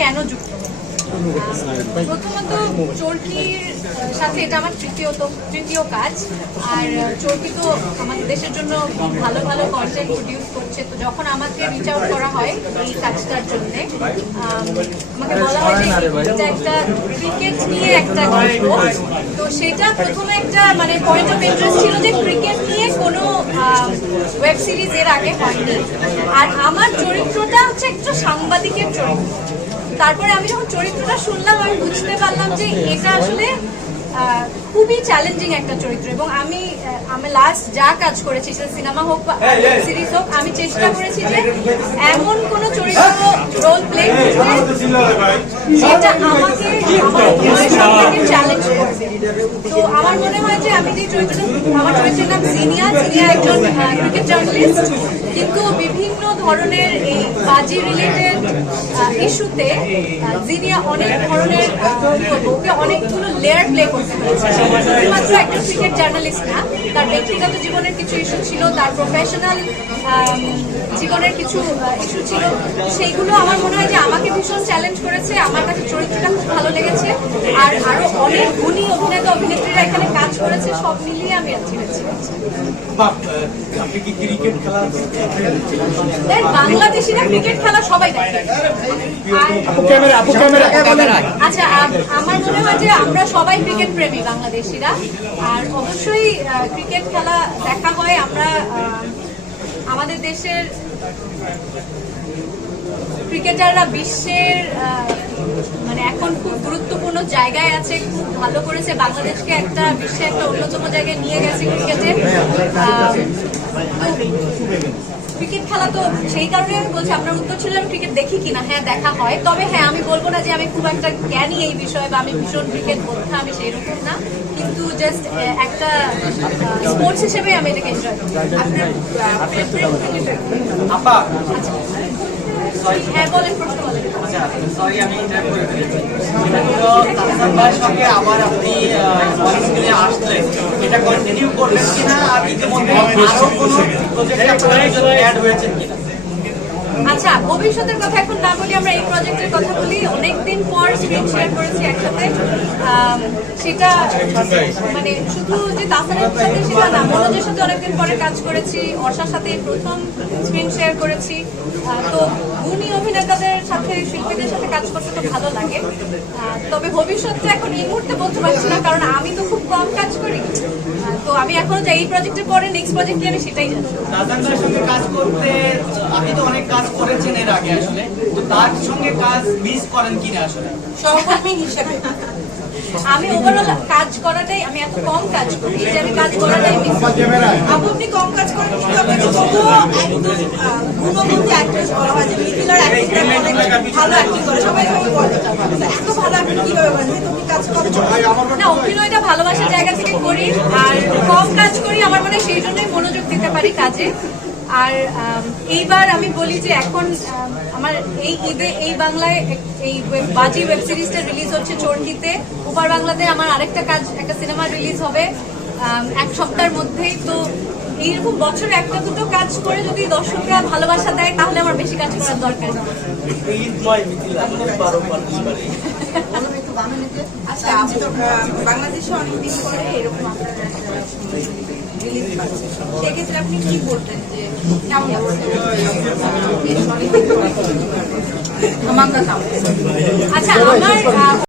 কেন যুক্ত? প্রথমত চরকির সাথে এটা আমার তৃতীয় তৃতীয় কাজ। আর চরকি তো আমাদের দেশের জন্য খুব ভালো ভালো কন্টেন্ট প্রডিউস করছে। তো যখন আমাকে রিচ আউট করা হয় এই কাজটার জন্য আমাকে বলা হয় যে এটা একটা ক্রিকেট নিয়ে একটা গল্প। তো সেটা প্রথমে একটা মানে পয়েন্ট অফ ইন্টারেস্ট ছিল যে ক্রিকেট নিয়ে কোনো ওয়েব সিরিজ এর আগে হয়নি। আর আমার চরিত্রটা হচ্ছে একটা সাংবাদিকের চরিত্র। তারপরে আমি যখন চরিত্রটা শুনলাম আমি বুঝতে পারলাম যে এটা আসলে খুবই চ্যালেঞ্জিং একটা চরিত্র এবং আমি আমি লাস্ট যা কাজ করেছি সেটা সিনেমা হোক বা সিরিজ হোক আমি চেষ্টা করেছি যে এমন কোন চরিত্র রোল প্লে করতে যেটা আমাকে আমার চ্যালেঞ্জ করবে। তো আমার মনে হয় যে আমি যে চরিত্রটা আমার চরিত্রের নাম জিনিয়া জিনিয়া একজন ক্রিকেট জার্নালিস্ট কিন্তু বিভিন্ন ধরনের এই বাজি রিলেটেড ইস্যুতে জিনিয়া অনেক ধরনের ওকে অনেকগুলো লেয়ার প্লে করতে হয়েছে শুধুমাত্র একটা ক্রিকেট জার্নালিস্ট না তার ব্যক্তিগত জীবনের কিছু ইস্যু ছিল তার প্রফেশনাল জীবনের কিছু ইস্যু ছিল। সেইগুলো আমার মনে হয় যে আমাকে ভীষণ চ্যালেঞ্জ করেছে। আমার কাছে চরিত্রটা খুব ভালো লেগেছে। আর আরও অনেক গুণী অভিনেতা অভিনেত্রীরা এখানে কাজ করেছে সব মিলিয়ে আমি আহ, আপনি কি ক্রিকেট খেলা দেখ বাংলাদেশিরা ক্রিকেট খেলা সবাই দেখে। আর ক্যামেরা আপু ক্যামেরা আচ্ছা আমার মনে হয় যে আমরা সবাই ক্রিকেট প্রেমী বাংলাদেশিরা। আর অবশ্যই আহ, ক্রিকেট খেলা দেখা হয় আমরা আহ, আমাদের দেশের ক্রিকেটাররা বিশ্বের আহ, মানে এখন খুব গুরুত্বপূর্ণ জায়গায় আছে খুব ভালো করেছে বাংলাদেশকে একটা বিশ্বে একটা অন্যতম জায়গায় নিয়ে গেছে ক্রিকেটে ক্রিকেট খেলা তো সেই কারণে আমি বলছি আপনার উত্তর ছিল আমি ক্রিকেট দেখি কিনা হ্যাঁ দেখা হয় তবে হ্যাঁ আমি বলব না যে আমি খুব একটা জ্ঞানী এই বিষয়ে বা আমি ভীষণ ক্রিকেট বোদ্ধা আমি সেই রকম না কিন্তু জাস্ট একটা স্পোর্টস হিসেবে আমি এটাকে এনজয় করি আপনার হ্যাঁ বলেন আচ্ছা সঙ্গে আবার আপনি আসলেন এটা কন্টিনিউ করবেন কিনা, আর ইতিমধ্যে আরও কোনো প্রজেক্টে অ্যাড হয়েছেন কিনা? আচ্ছা ভবিষ্যতের কথা এখন না বলি, আমরা এই প্রজেক্টের কথা বলি। অনেকদিন পর স্ক্রিন শেয়ার করেছি একসাথে। সেটা মানে শুধু যে তাসানের সাথে সেটা না, মনোজের সাথে অনেকদিন পরে কাজ করেছি, অর্ষার সাথে প্রথম স্ক্রিন শেয়ার করেছি। তো গুণী অভিনেতাদের সাথে, শিল্পীদের সাথে কাজ করতে তো ভালো লাগে। তবে ভবিষ্যৎটা এখন এই মুহূর্তে বলতে পারছি না, কারণ আমি তো খুব কম কাজ করি। তো আমি এখনও যে এই প্রজেক্টের পরে নেক্সট প্রজেক্ট কি আমি সেটাই জানি। কাজ করতে আপনি তো অনেক কাজ করেছেন এর আগে আসলে। তো তার সঙ্গে কাজ মিস করেন কিনা আসলে? সহকর্মী হিসেবে। আমি ওভারঅল কাজ করাটাই আমি এত কম কাজ করি যে আমি কাজ করাটাই মিস আপু আপনি কম কাজ করেন কিন্তু আপনাকে তবুও আহ, অ্যাক্ট্রেস বলা হয় যে মিথিলার অ্যাক্টিংটা অনেক ভালো অ্যাক্টিং করে সবাই সবাই বলে এত ভালো অ্যাক্টিং কীভাবে করেন আপনি কাজ করেন না অভিনয়টা ভালোবাসার জায়গা থেকে করি আর কম কাজ করি আমার মনে সেই জন্যই মনোযোগ দিতে পারি কাজে। আর এইবার আমি বলি যে এখন আমার এই ঈদে এই বাংলায় এই বাজি ওয়েব সিরিজটা রিলিজ হচ্ছে চরকিতে উপর বাংলাতে আমার আরেকটা কাজ একটা সিনেমা রিলিজ হবে এক সপ্তাহের মধ্যেই। তো এইরকম বছরে একটা দুটো কাজ করে যদি দর্শকরা ভালোবাসা দেয় তাহলে আমার বেশি কাজ করার দরকার আচ্ছা বাংলাদেশে অনেকদিন পরে এরকম রিলিজ পাচ্ছে সেক্ষেত্রে আপনি কি বলতেন যে আমার